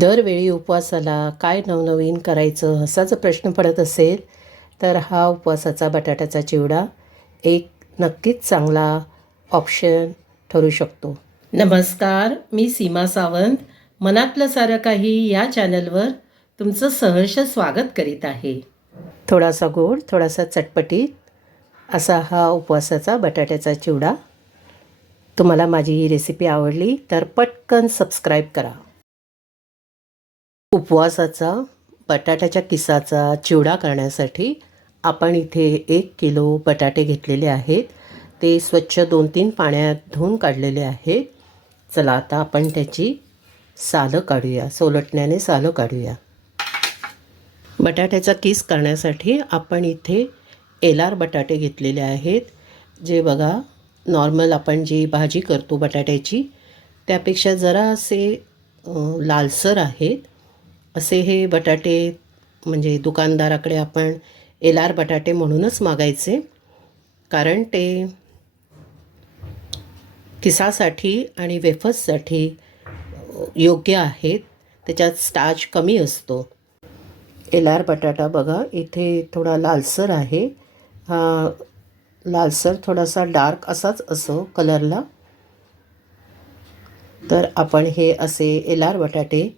दरवेळी उपवासाला काय नवनवीन करायचं असा जर प्रश्न पडत असेल तर हा उपवासाचा बटाट्याचा चिवडा एक नक्कीच चांगला ऑप्शन ठरू शकतो. नमस्कार, मी सीमा सावंत. मनातलं सारं काही या चॅनलवर तुमचं सहर्ष स्वागत करीत आहे. थोडासा गोड, थोडासा चटपटीत असा हा उपवासाचा बटाट्याचा चिवडा. तुम्हाला माझी ही रेसिपी आवडली तर पटकन सबस्क्राईब करा. उपवासाचा बटाट्याच्या किसाचा चिवडा करण्यासाठी आपण इथे 1 किलो बटाटे घेतलेले आहेत. ते स्वच्छ 2-3 पाण्यात धुवून काढलेले आहेत. चला आता आपण त्याची सालं काढूया, सोलटण्याने सालं काढूया. बटाट्याचा किस करण्यासाठी आपण इथे एलार बटाटे घेतलेले आहेत. जे बघा नॉर्मल आपण जी भाजी करतो बटाट्याची त्यापेक्षा जरा असे लालसर आहेत. असे हे बटाटे म्हणजे दुकानदाराकडे आपण एलार बटाटे म्हणूनच मागायचे, कारण ते किसासाठी आणि वेफर्ससाठी योग्य आहेत. त्याच्यात स्टार्च कमी असतो. एलार बटाटा बघा इथे थोडा लालसर आहे. हा लालसर थोडासा डार्क असाच असो कलरला. तर आपण हे असे एलार बटाटे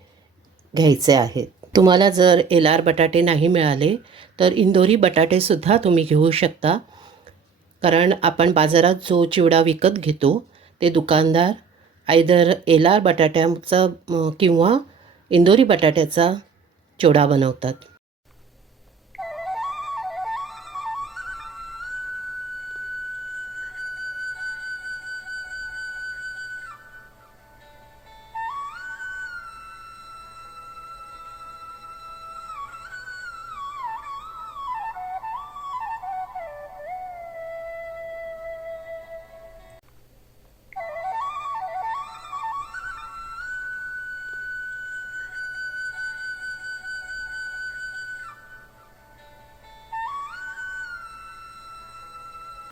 घ्यायचे आहेत. तुम्हाला जर एलार बटाटे नाही मिळाले तर इंदोरी बटाटेसुद्धा तुम्ही घेऊ शकता, कारण आपण बाजारात जो चिवडा विकत घेतो ते दुकानदार आयदर एलार बटाट्याचा किंवा इंदोरी बटाट्याचा चिवडा बनवतात.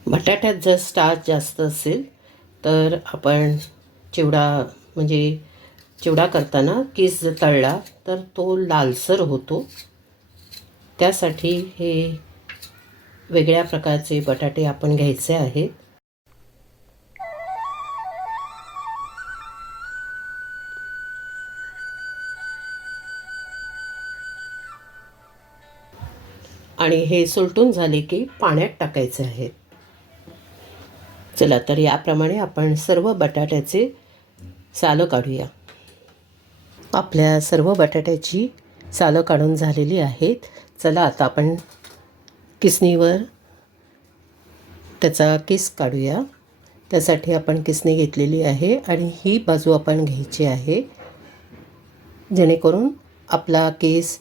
बटाट्यात जर स्टार्च जास्त असेल तर आपण चिवडा म्हणजे चिवडा करताना किस जर तळला तर तो लालसर होतो. त्यासाठी हे वेगळ्या प्रकारचे बटाटे आपण घ्यायचे आहेत. आणि हे सोलटून झाले की पाण्यात टाकायचे आहेत. चला तर याप्रमाणे आपण सर्व बटाट्याचे सालं काढूया. आपल्या सर्व बटाट्याची सालं काढून झालेली आहेत. चला आता आपण किसणीवर त्याचा किस काढूया. त्यासाठी आपण किसणी घेतलेली आहे आणि ही बाजू आपण घ्यायची आहे, जेणेकरून आपला केस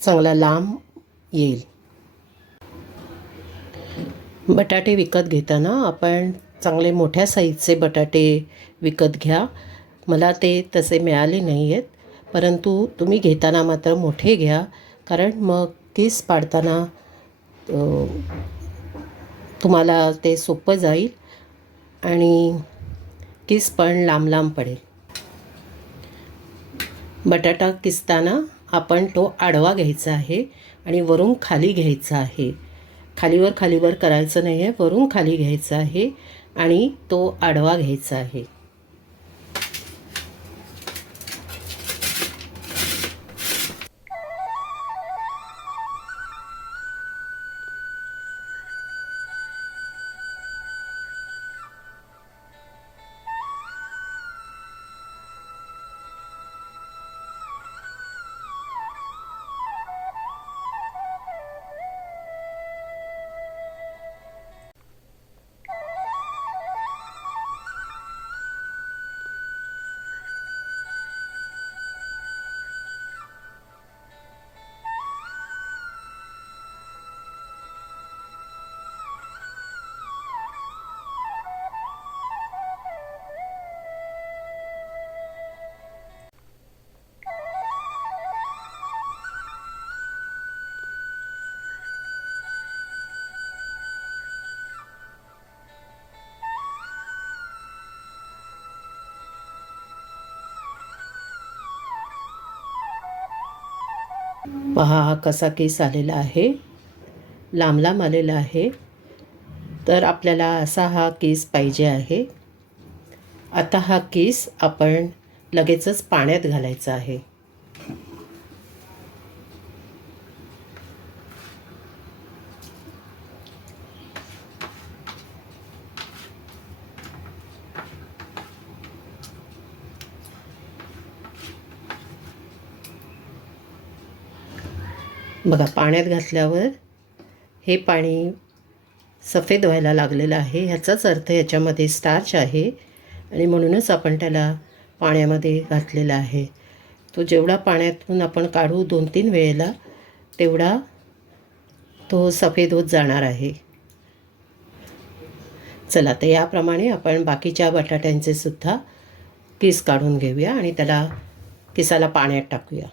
चांगला लांब येईल. बटाटे विकत घेताना आपण चांगले मोठ्या साईजचे बटाटे विकत घ्या. मला ते तसे मिळाले नाही आहेत, परंतु तुम्ही घेताना मात्र मोठे घ्या, कारण मग केस पाडताना तुम्हाला ते सोपं जाईल आणि केस पण लांब लांब पडेल. बटाटा किसताना आपण तो आडवा घ्यायचा आहे आणि वरून खाली घ्यायचा आहे. खालीवर करायचं नाही आहे, वरून खाली घ्यायचं आहे आणि तो आडवा घ्यायचा आहे. पहा हा कसा केस आलेला आहे, लांब लांब आलेला आहे. तर आपल्याला असा हा केस पाहिजे आहे. आता हा केस आपण लगेचच पाण्यात घालायचा आहे. बघा, पाण्यात घातल्यावर हे पाणी सफेद व्हायला लागलेलं आहे. ह्याचाच अर्थ याच्यामध्ये स्टार्च आहे आणि म्हणूनच आपण त्याला पाण्यामध्ये घातलेला आहे. तो जेवढा पाण्यातून आपण काढू 2-3 वेळेला, तेवढा तो सफेद होत जाणार आहे. चला, तर याप्रमाणे आपण बाकीच्या बटाट्यांचे सुद्धा केस काढून घेऊया आणि त्याला केसाला पाण्यात टाकूया.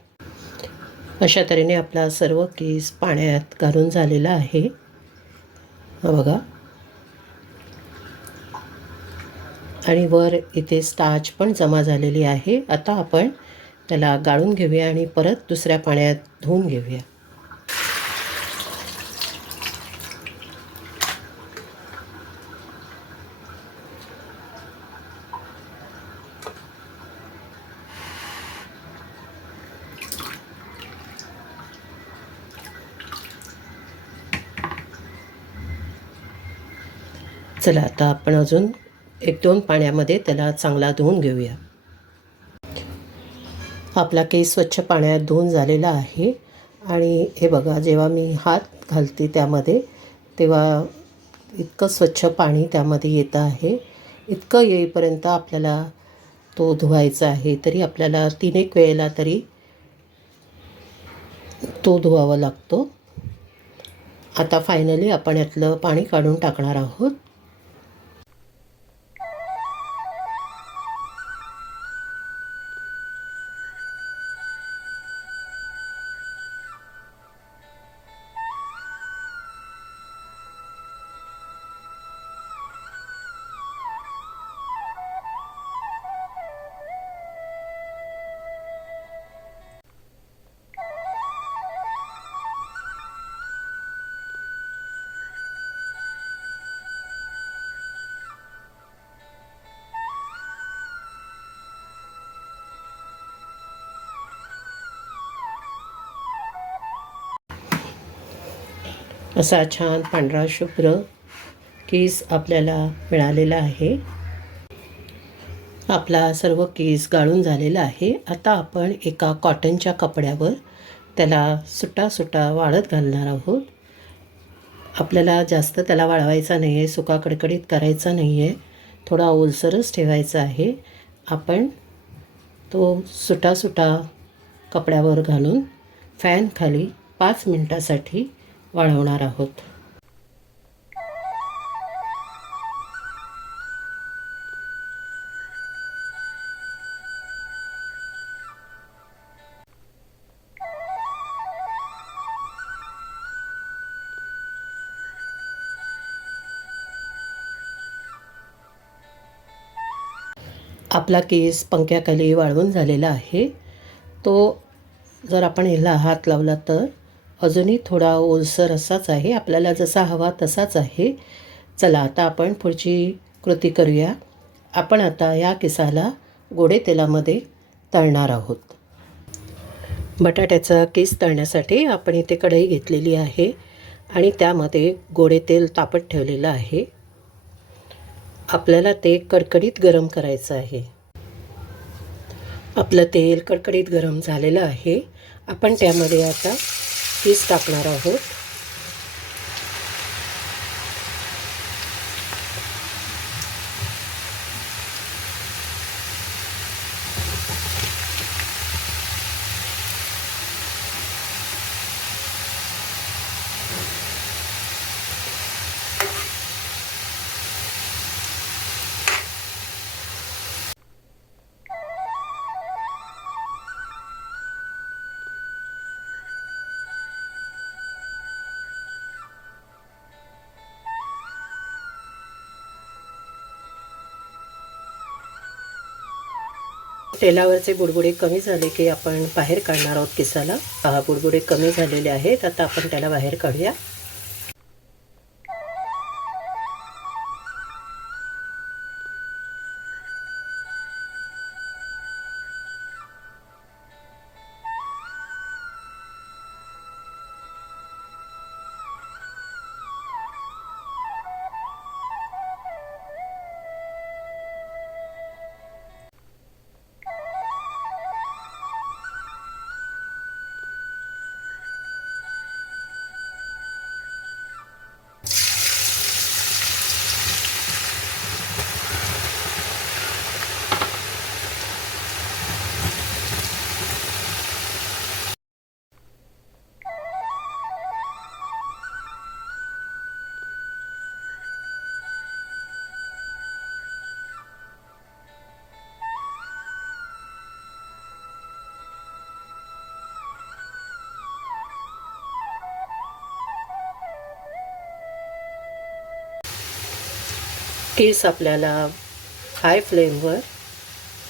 अशा तऱ्हेने आपला सर्व केस पाण्यात घालून झालेला आहे. बघा, आणि वर इथे स्टार्च पण जमा झालेली आहे. आता आपण त्याला गाळून घेऊया आणि परत दुसऱ्या पाण्यात धुवून घेऊया. चला, आता आपण अजून 1-2 पाण्यामध्ये त्याला चांगला धुवून घेऊया. आपला केस स्वच्छ पाण्यात धुवून झालेला आहे. आणि हे बघा, जेव्हा मी हात घालते त्यामध्ये, तेव्हा इतकं स्वच्छ पाणी त्यामध्ये येतं आहे. इतकं येईपर्यंत आपल्याला तो धुवायचा आहे. तरी आपल्याला 3-1 वेळेला तरी तो धुवावा लागतो. आता फायनली आपण यातलं पाणी काढून टाकणार आहोत. असा छान पांढरा शुभ्र केस आपल्याला मिळालेला आहे. आपला सर्व केस गाळून झालेला आहे. आता आपण एका कॉटनच्या कपड्यावर त्याला सुट्टा वाळत घालणार आहोत. आपल्याला जास्त त्याला वाळवायचा नाही आहे, सुका कडकडीत करायचा नाही आहे, थोडा ओलसरच ठेवायचा आहे. आपण तो सुटा कपड्यावर घालून फॅन खाली 5 मिनिटासाठी वाळवणार आहोत. आपला केस पंख्याखाली वाळवून झालेला आहे. तो जर आपण ह्याला हात लावला तर अजूनही थोडा ओलसर असाच आहे. आपल्याला जसा हवा तसाच आहे. चला, आता आपण पुढची कृती करूया. आपण आता या केसाला गोडे तेलामध्ये तळणार आहोत. बटाट्याचा केस तळण्यासाठी आपण इथे कढई घेतलेली आहे आणि त्यामध्ये गोडे तेल तापत ठेवलेलं आहे. आपल्याला ते कडकडीत गरम करायचं आहे. आपलं तेल कडकडीत गरम झालेलं आहे. आपण त्यामध्ये आता केस टाकणार आहोत. तेलावरचे बुडबुडे कमी झाले की आपण बाहेर काढणार आहोत किसाला. बुडबुडे कमी झालेले आहेत. आता आपण त्याला बाहेर काढूया. किस आपल्याला हाय फ्लेमवर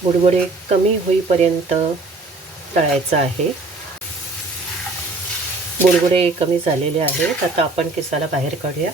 बुडबुडे कमी होईपर्यंत तळायचं आहे. बुडबुडे कमी झालेले आहेत. आता आपण किसाला बाहेर काढूया.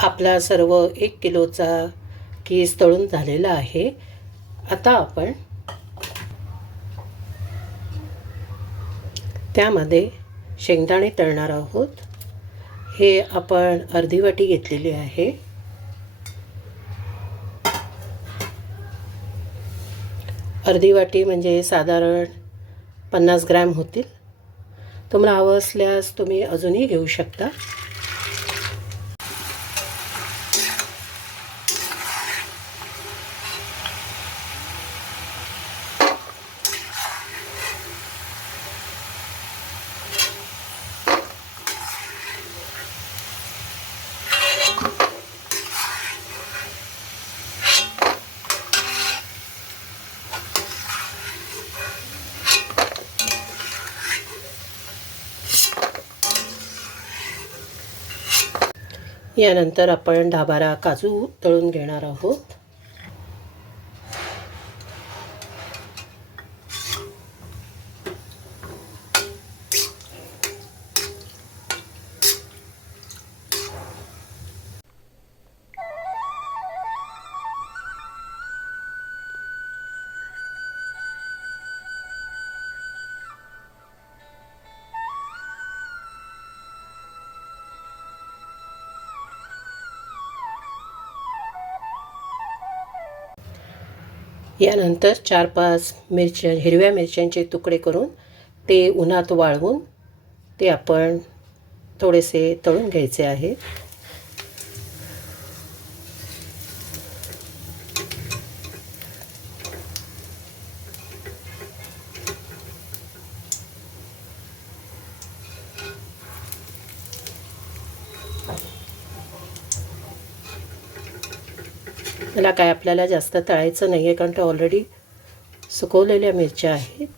आपला सर्व 1 किलोचा किस तळून झालेला आहे. आता आपण त्यामध्ये शेंगदाणे तळणार आहोत. हे आपण अर्धी वाटी घेतलेली आहे. अर्धी वाटी म्हणजे साधारण 50 ग्रॅम होतील. तुम्हाला हवं असल्यास तुम्ही अजूनही घेऊ शकता. यानंतर आपण 10-12 काजू तळून घेणार आहोत. यानंतर 4-5 हिरव्या मिरच्यांचे तुकडे करून ते उन्हात वाळवून ते आपण थोडेसे तळून घ्यायचे आहेत. त्याला काय आपल्याला जास्त तळायचं नाही आहे, कारण ते ऑलरेडी सुकवलेल्या मिरच्या आहेत.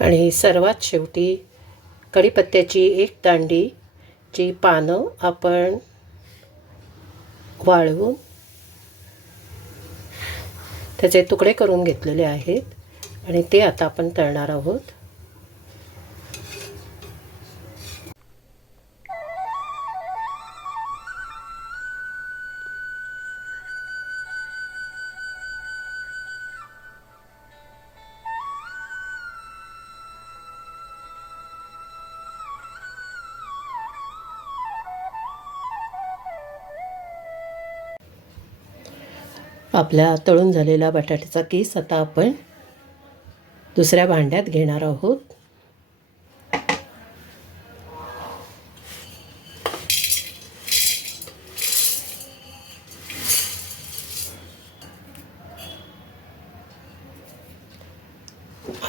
आणि सर्वात शेवटी कढीपत्त्याची एक दांडीची पानं आपण वाळवून त्याचे तुकडे करून घेतलेले आहेत आणि ते आता आपण तळणार आहोत. आपल्या तळून झालेला बटाट्याचा किस आता आपण दुसऱ्या भांड्यात घेणार आहोत.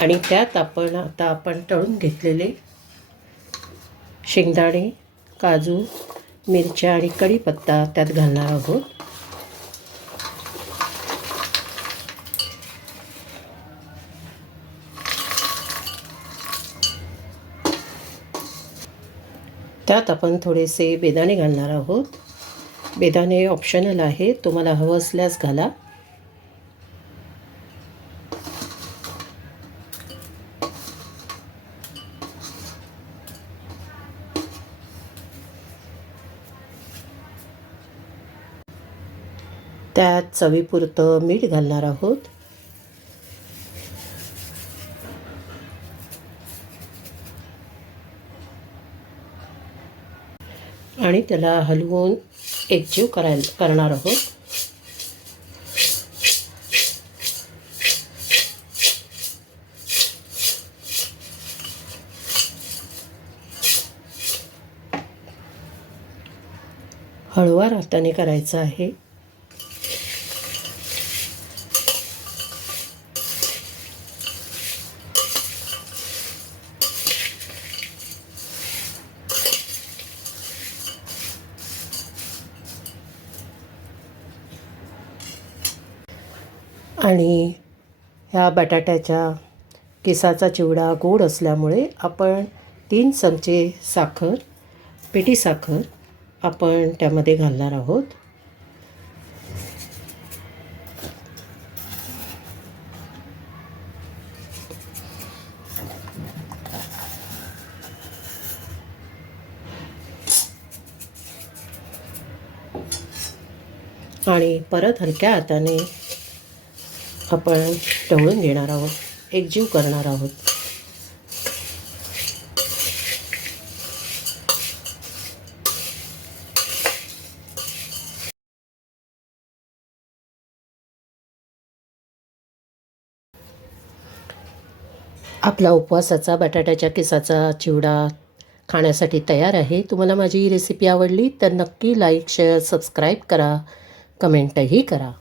आणि त्यात आपण तळून घेतलेले शेंगदाणे, काजू, मिरच्या आणि कढीपत्ता त्यात घालणार आहोत. त्यात आपण थोडेसे बेदाणे घालणार आहोत. बेदाणे ऑप्शनल आहे, तुम्हाला हवं असल्यास घाला. त्यात चवीपुरतं मीठ घालणार आहोत. आणि त्याला हलवून एकजीव करणार आहोत. हळवा हाताने करायचं आहे. आणि ह्या बटाट्याच्या किसाचा चिवडा गोड असल्यामुळे आपण 3 चमचे साखर, पिठी साखर आपण त्यामध्ये घालणार आहोत. आणि परत हलक्या हाताने आपण ढवळून घेणार आहोत, एकजीव करणार आहोत. आपला उपवासाचा बटाट्याच्या किसाचा चिवडा खाण्यासाठी तयार आहे. तुम्हाला माझी ही रेसिपी आवडली तर नक्की लाईक, शेअर, सबस्क्राईब करा, कमेंटही करा.